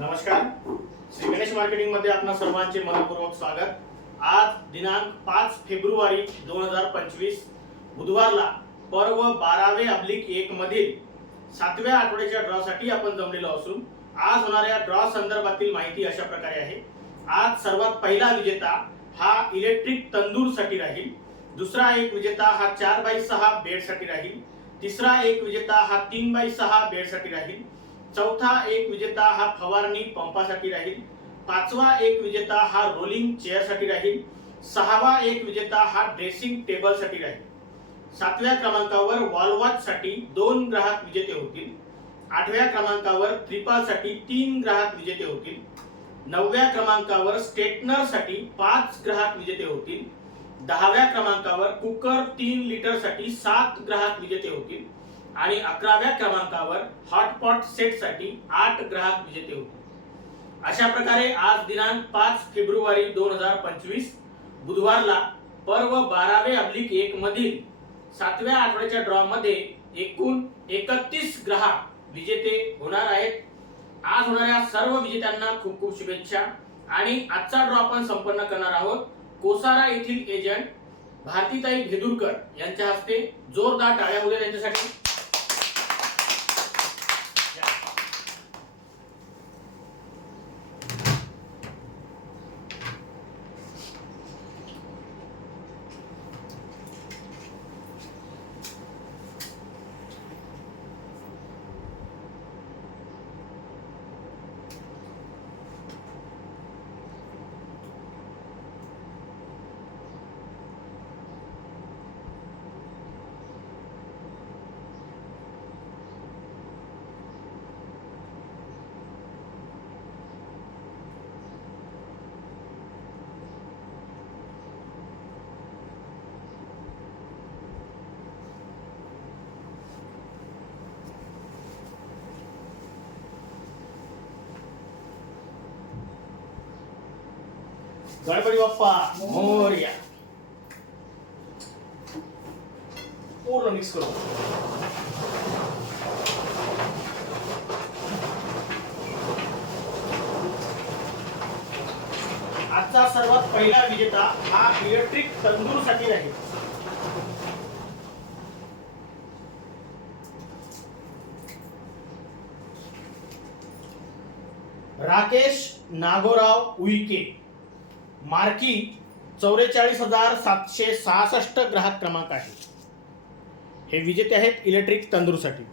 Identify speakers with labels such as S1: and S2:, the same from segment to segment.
S1: नमस्कार. श्री गणेश मार्केटिंगमध्ये आपणा सर्वांचे मनपूर्वक स्वागत. आज दिनांक पाच फेब्रुवारी दोन हजार पंचवीस. बुधवारला पर्व बारावे अब्लिक एक मधील सातव्या आठवड्याच्या ड्रॉ साठी आपण जमलेलो असून आज होणाऱ्या ड्रॉ संदर्भातील माहिती अशा प्रकारे आहे. आज सर्वात पहिला विजेता हा इलेक्ट्रिक तंदूरसाठी राहील. दुसरा एक विजेता हा चार बाय सहा बेडसाठी राहील. तिसरा एक विजेता हा तीन बाय सहा बेडसाठी राहील. चौथा एक विजेता हा फवारणी पंपासाठी राहील. पाचवा एक विजेता हा रोलिंग चेअरसाठी राहील. सहावा एक विजेता हा ड्रेसिंग टेबलसाठी राहील. सातव्या क्रमांकावर वॉलवॉचसाठी दोन ग्राहक विजेते होतील. आठव्या क्रमांकावर त्रिपालसाठी तीन ग्राहक विजेते होतील. नवव्या क्रमांकावर स्टेटनरसाठी पाच ग्राहक विजेते होतील. दहाव्या क्रमांकावर कुकर तीन लिटरसाठी सात ग्राहक विजेते होतील. आणि अकराव्या क्रमांकावर हॉटपॉट सेटसाठी आठ ग्राहक विजेते होते. अशा प्रकारे आज दिनांक पाच फेब्रुवारी दोन हजार पंचवीस बुधवारला पर्व बारावे अब्लिक एक मधील सातव्या आठवड्याच्या ड्रॉ मध्ये एकूण एकतीस ग्राहक विजेते होणार आहेत. आज होणाऱ्या सर्व विजेत्यांना खूप खूप शुभेच्छा. आणि आजचा ड्रॉ आपण संपन्न करणार आहोत. कोसारा येथील एजंट भारतीताई भेदुरकर यांच्या हस्ते जोरदार टाळ्या होत्या त्यांच्यासाठी. गणपती बाप्पा मोर्या. पूर्ण मिक्स करू. आजचा सर्वात पहिला विजेता हा इलेक्ट्रिक तंदूरसाठी आहे. राकेश नागोराव उईके मार्की चौवेचाळीस हजार सातशे सहासष्ट ग्राहक क्रमांक आहे. हे विजेते आहेत इलेक्ट्रिक तंदूरसाठी.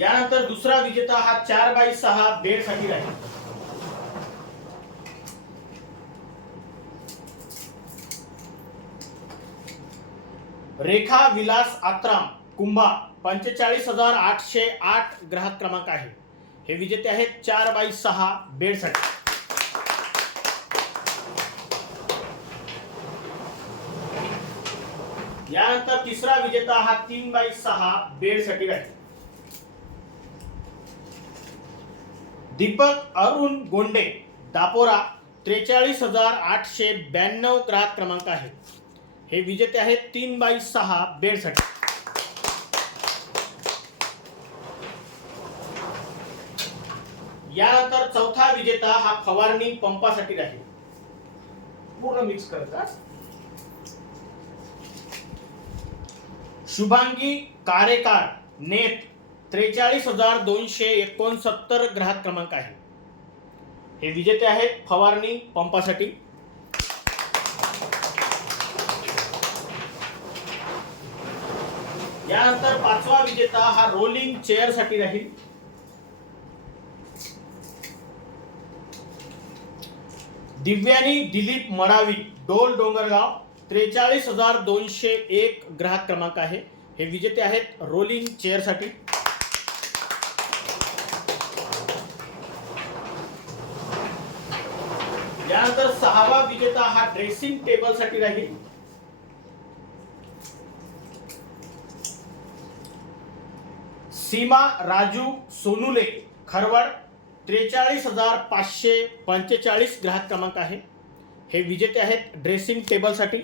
S1: यानंतर दुसरा विजेता हा चार बाय सहा बेडसाठी राहील. रेखा विलास आत्राम कुंभा पंचेचाळीस हजार आठशे आठ ग्राहक क्रमांक आहे. हे विजेते आहेत चार बाय सहा बेडसाठी. यानंतर तिसरा विजेता हा तीन बाय सहा बेडसाठी राहील. दीपक अरुण गोंडे दापोरा त्रेचाळीस हजार आठशे ब्याण्णव ग्राहक क्रमांक आहे हे विजेते आहेत तीन बाय सहा बेडसाठी. यानंतर चौथा विजेता हा फवारणी पंपासाठी राहील. पूर्ण मिक्स करता शुभांगी कारेकार नेत त्रेचाळीस हजार दोनशे एकोणसत्तर ग्राहक क्रमांक आहे. हे विजेते आहेत फवारणी पंपासाठी. यानंतर पाचवा विजेता हा रोलिंग चेअरसाठी राहील. दिव्यानी दिलीप मडावी डोल डोंगरगाव त्रेचाळीस हजार दोनशे एक ग्राहक क्रमांक आहे. हे विजेते आहेत रोलिंग चेअरसाठी. यानंतर सहावा विजेता हा ड्रेसिंग टेबलसाठी राहील. सीमा राजू सोनुले खरवड त्रेचाळीस हजार पाचशे पंचेचाळीस ग्राहक क्रमांक आहे. हे विजेते आहेत ड्रेसिंग टेबलसाठी.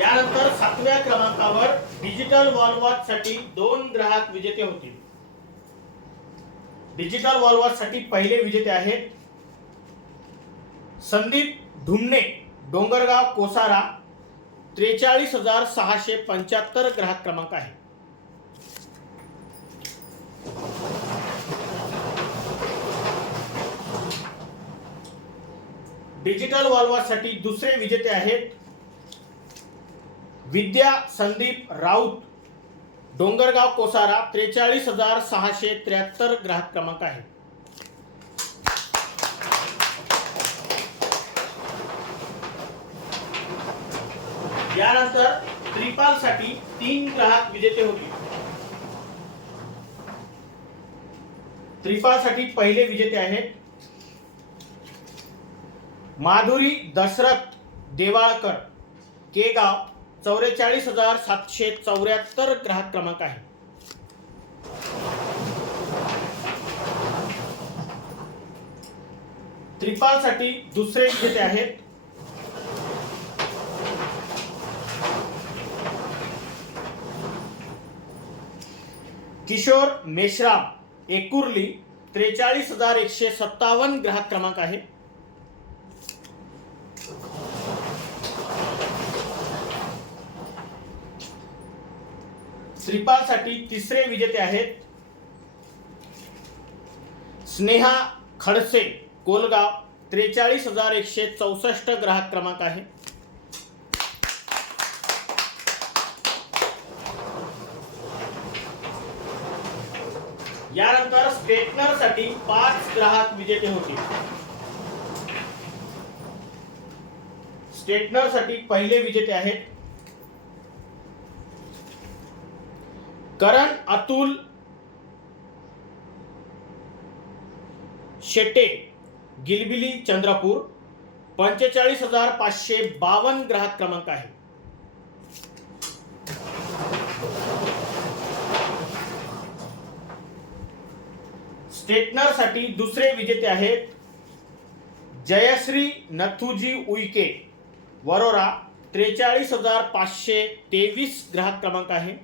S1: यानंतर सातव्या क्रमांकावर डिजिटलसाठी दोन ग्राहक विजेते होतील. डिजिटलसाठी पहिले विजेते आहेत संदीप ढुमणे डोंगरगाव कोसारा त्रेचाळीस हजार सहाशे पंच्याहत्तर ग्राहक क्रमांक आहे. डिजिटल वॉलवासाठी दुसरे विजेते आहेत. विद्या संदीप राऊत डोंगरगाव कोसारा त्रेचाळीस हजार सहाशे त्र्याहत्तर ग्राहक क्रमांक आहे. यानंतर त्रिपाल साठी तीन ग्राहक विजेते होते. त्रिपाल साठी पहिले विजेते आहेत माधुरी दशरथ देवाळकर केगाव चौवेचाळीस हजार सातशे चौऱ्याहत्तर ग्राहक क्रमांक आहे. त्रिपाल साठी दुसरे विजेते आहेत किशोर मेश्राम एकुर्ली त्रेचाळीस हजार एकशे सत्तावन्न ग्राहक क्रमांक आहे. श्रीपालसाठी तिसरे विजेते आहेत. स्नेहा खडसे कोलगाव त्रेचाळीस हजार एकशे चौसष्ट ग्राहक क्रमांक आहे. यानंतर स्ट्रेटनरसाठी पाच ग्राहक विजेते होतील स्ट्रेटनरसाठी पहिले विजेते आहेत करण अतुल शेटे गिलबिली चंद्रपूर पंचेचाळीस हजार पाचशे बावन्न ग्राहक क्रमांक आहे. स्ट्रेटनरसाठी दुसरे विजेते आहेत जयश्री नथुजी उईके वरोरा त्रेचाळीस हजार पाचशे तेवीस ग्राहक क्रमांक आहे.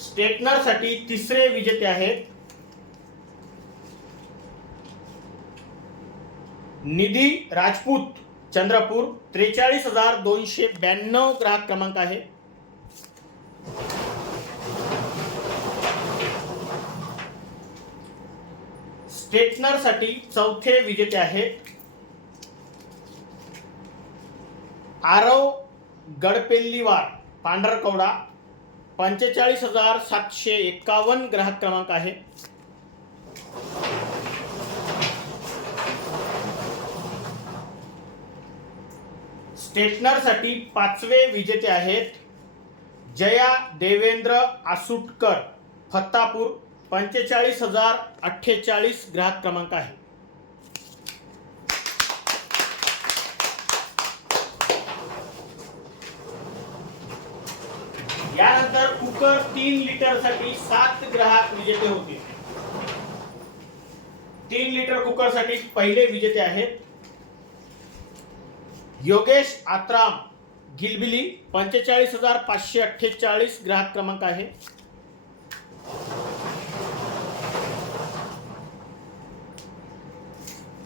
S1: स्टेटनरसाठी तिसरे विजेते आहेत निधी राजपूत. चंद्रपूर त्रेचाळीस हजार दोनशे ब्याण्णव ग्राहक क्रमांक आहे. स्टेटनरसाठी चौथे विजेते आहेत. आरव गडपेल्लीवार पांढरकवडा पंचेचाळीस हजार सातशे एकावन्न ग्राहक क्रमांक आहे. स्टेटनरसाठी पाचवे विजेते आहेत जया देवेंद्र आसुटकर. फत्तापूर पंचेचाळीस हजार अठ्ठेचाळीस ग्राहक क्रमांक आहे. यानंतर कुकर तीन लिटरसाठी सात ग्राहक विजेते होतील तीन लिटर कुकरसाठी पहिले विजेते आहेत. योगेश आत्राम गिलबिली पंचेचाळीस हजार पाचशे अठ्ठेचाळीस ग्राहक क्रमांक आहे.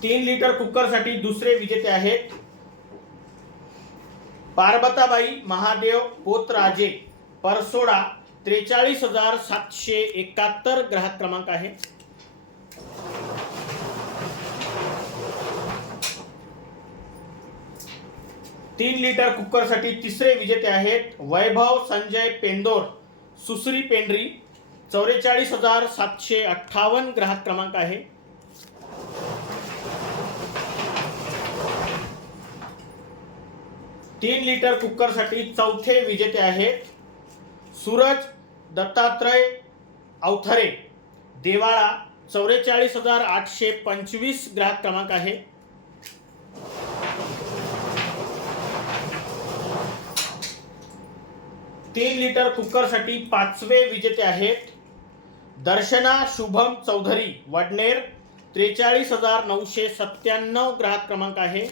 S1: तीन लिटर कुकरसाठी दुसरे विजेते आहेत. पार्वताबाई महादेव पोतराजे परसोडा त्रेचाळीस हजार सातशे एकाहत्तर ग्राहक क्रमांक आहे. तीन लिटर कुकरसाठी तिसरे विजेते आहेत वैभव संजय पेंदोर सुसरी पेंढरी चौवेचाळीस हजार सातशे अठ्ठावन्न ग्राहक क्रमांक आहे. तीन लिटर कुकरसाठी चौथे विजेते आहेत सूरज दत्तात्रय अवथरे देवाळा चौवेचाळीस हजार आठशे पंचवीस ग्राहक क्रमांक आहे. तीन लिटर कुकरसाठी पाचवे विजेते आहेत. दर्शना शुभम चौधरी वडनेर त्रेचाळीस हजार नऊशे सत्त्याण्णव ग्राहक क्रमांक आहे.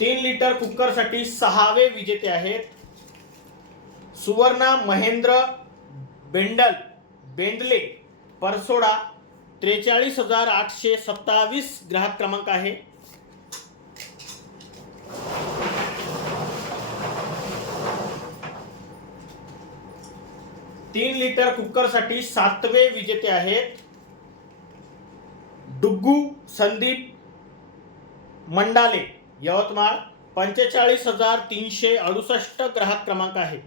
S1: तीन लिटर कुकरसाठी सहावे विजेते आहेत. सुवर्णा महेंद्र बेंडल बेंडले परसोडा त्रेचाळीस हजार आठशे सत्तावीस ग्राहक क्रमांक आहे. तीन लिटर कुकरसाठी सातवे विजेते आहेत डुग्गू संदीप मंडाले यवतमाळ. पंचेचाळीस हजार तीनशे अडुसष्ट ग्राहक क्रमांक आहे.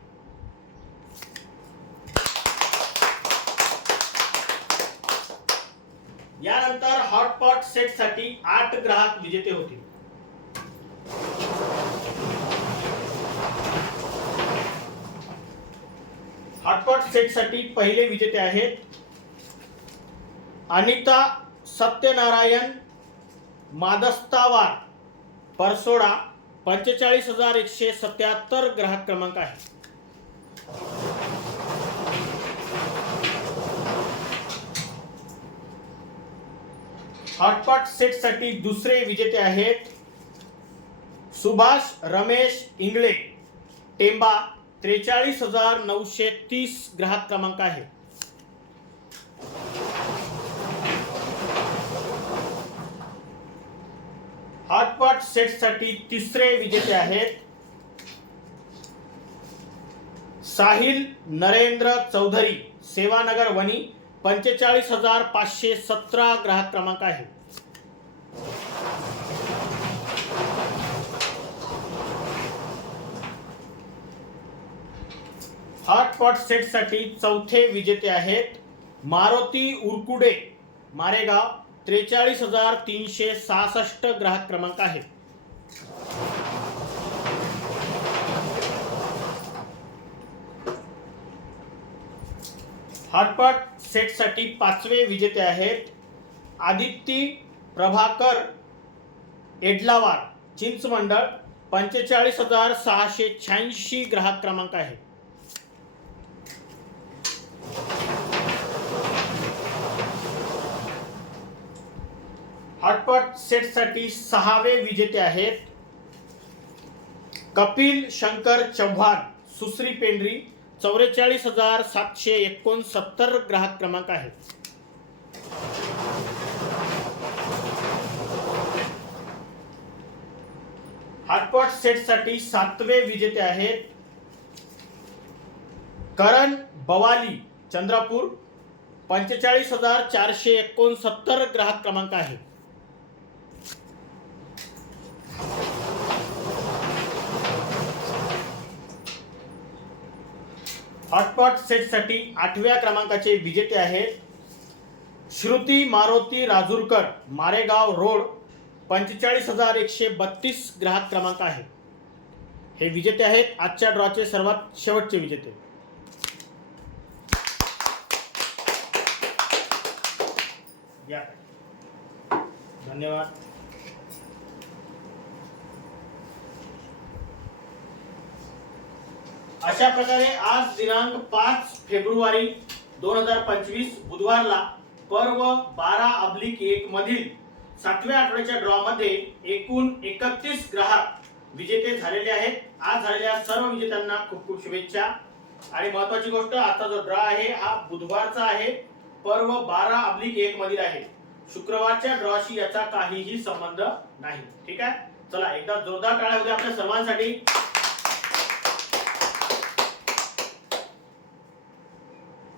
S1: यानंतर हॉटपॉट सेटसाठी आठ ग्राहक विजेते होते. हॉटपॉट सेटसाठी पहिले विजेते आहेत. अनिता सत्यनारायण मादस्तावार परसोडा पंचेचाळीस हजार एकशे सत्याहत्तर ग्राहक क्रमांक आहे. हॉटपॉट सेटसाठी दुसरे विजेते आहेत सुभाष रमेश इंगळे टेंबा त्रेचाळीस हजार नऊशे तीस ग्राहक क्रमांक आहे. हॉटपॉट सेटसाठी तिसरे विजेते आहेत. साहिल नरेंद्र चौधरी सेवानगर वनी पंचेचाळीस हजार पाचशे सतरा ग्राहक क्रमांक आहे. हॉटपॉट सेटसाठी चौथे विजेते आहेत मारुती उरकुडे मारेगाव त्रेचाळीस हजार तीनशे सहासष्ट ग्राहक क्रमांक आहे हॉटपॉट सेटसाठी पाचवे विजेते आहेत आदित्य प्रभाकर एडलावार चिंचमंडळ पंचेचाळीस हजार सहाशे शहाऐंशी ग्राहक क्रमांक आहे हॉटपॉट सेटसाठी सहावे विजेते आहेत. कपिल शंकर चव्हाण सुश्री पेंढरी चौवेचाळीस हजार सातशे एकोणसत्तर ग्राहक क्रमांक आहे हॉटपॉट सेटसाठी सातवे विजेते आहेत. करण बवाली चंद्रपूर पंचेचाळीस हजार चारशे एकोणसत्तर ग्राहक क्रमांक आहे हॉटपॉट सेटसाठी आठव्या क्रमांकाचे विजेते आहेत श्रुती मारुती राजूरकर मारेगाव रोड पंचेचाळीस हजार एकशे बत्तीस ग्राहक क्रमांक आहे. हे विजेते आहेत आजच्या ड्रॉचे सर्वात शेवटचे विजेते. या. धन्यवाद. अशा प्रकारे आज दिनांक पाच फेब्रुवारी दोन हजार पंचवीस बुधवारला पर्व बारा अब्लिक एक मधील सातव्या आठवड्याच्या ड्रॉ मध्ये एकूण एकतीस ग्राहक विजेते झालेले आहेत. आज झालेल्या सर्व विजेत्यांना खूप खूप शुभेच्छा. आणि महत्वाची गोष्ट आता जो ड्रॉ आहे हा बुधवारचा आहे. पर्व बारा अब्लिक एक मधील आहे. शुक्रवारच्या ड्रॉशी याचा काहीही संबंध नाही. ठीक आहे? चला एकदा जोरदार टाळ्या होत्या आपल्या सर्वांसाठी.